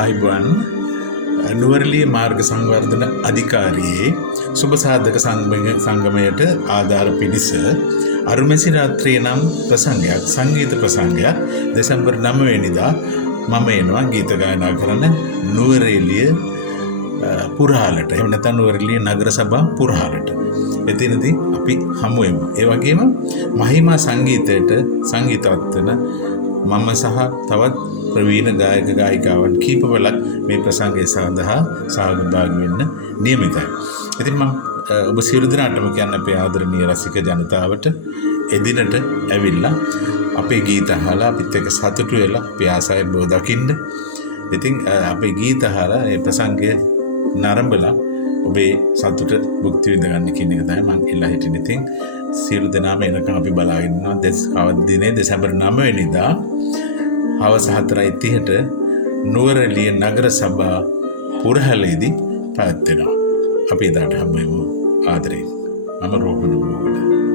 ආයිබන් නුවරඑළිය මාර්ග සංවර්ධන අධිකාරියේ සුබ සාධක සංගමයට ආධාර පිණිස අරුමැසි රාත්‍රියේ නම් ප්‍රසංගයක් සංගීත ප්‍රසංගයක් දෙසැම්බර් 9 වෙනිදා මම එනවා ගීත ගායනා කරන නුවරඑළිය පුරහලට. එහෙම නැත්නම් නුවරඑළිය නගර සභා පුරහලට. එතනදී අපි හමු වෙමු. ඒ වගේම මහිමා සංගීතයට සංගීතවත් වෙන මම සහ තවත් ප්‍රවීණ ගායක ගායිකාවන් කීපවලක් මේ ප්‍රසංගය සඳහා සහභාගී වෙන්න නියමිතයි. ඉතින් මම ඔබ සියලු දෙනාටම කියන්න අපේ ආදරණීය රසික ජනතාවට එදිනට ඇවිල්ලා අපේ ගීත අහලා අපිත් එක්ක සතුටු වෙලා අපි ආසයි බව දකින්න. ඉතින් අපේ ගීත අහලා මේ ප්‍රසංගය නරඹලා ඔබේ සතුට භුක්ති විඳ ගන්න කියන එක තමයි මම ඉල්ලා හිටින්නේ. ඉතින් සියලු දෙනාම එනකම් අපි බලාගෙන ඉන්නවා. දිනේ දෙසැම්බර් 9 වෙනිදා හවස 4:30ට නුවරඑළිය නගර සභා පුරහලේදී පැවැත්වෙනවා. අපි එදාට හම්බෙමු. ආදරේ. මම රෝහණ මොගල.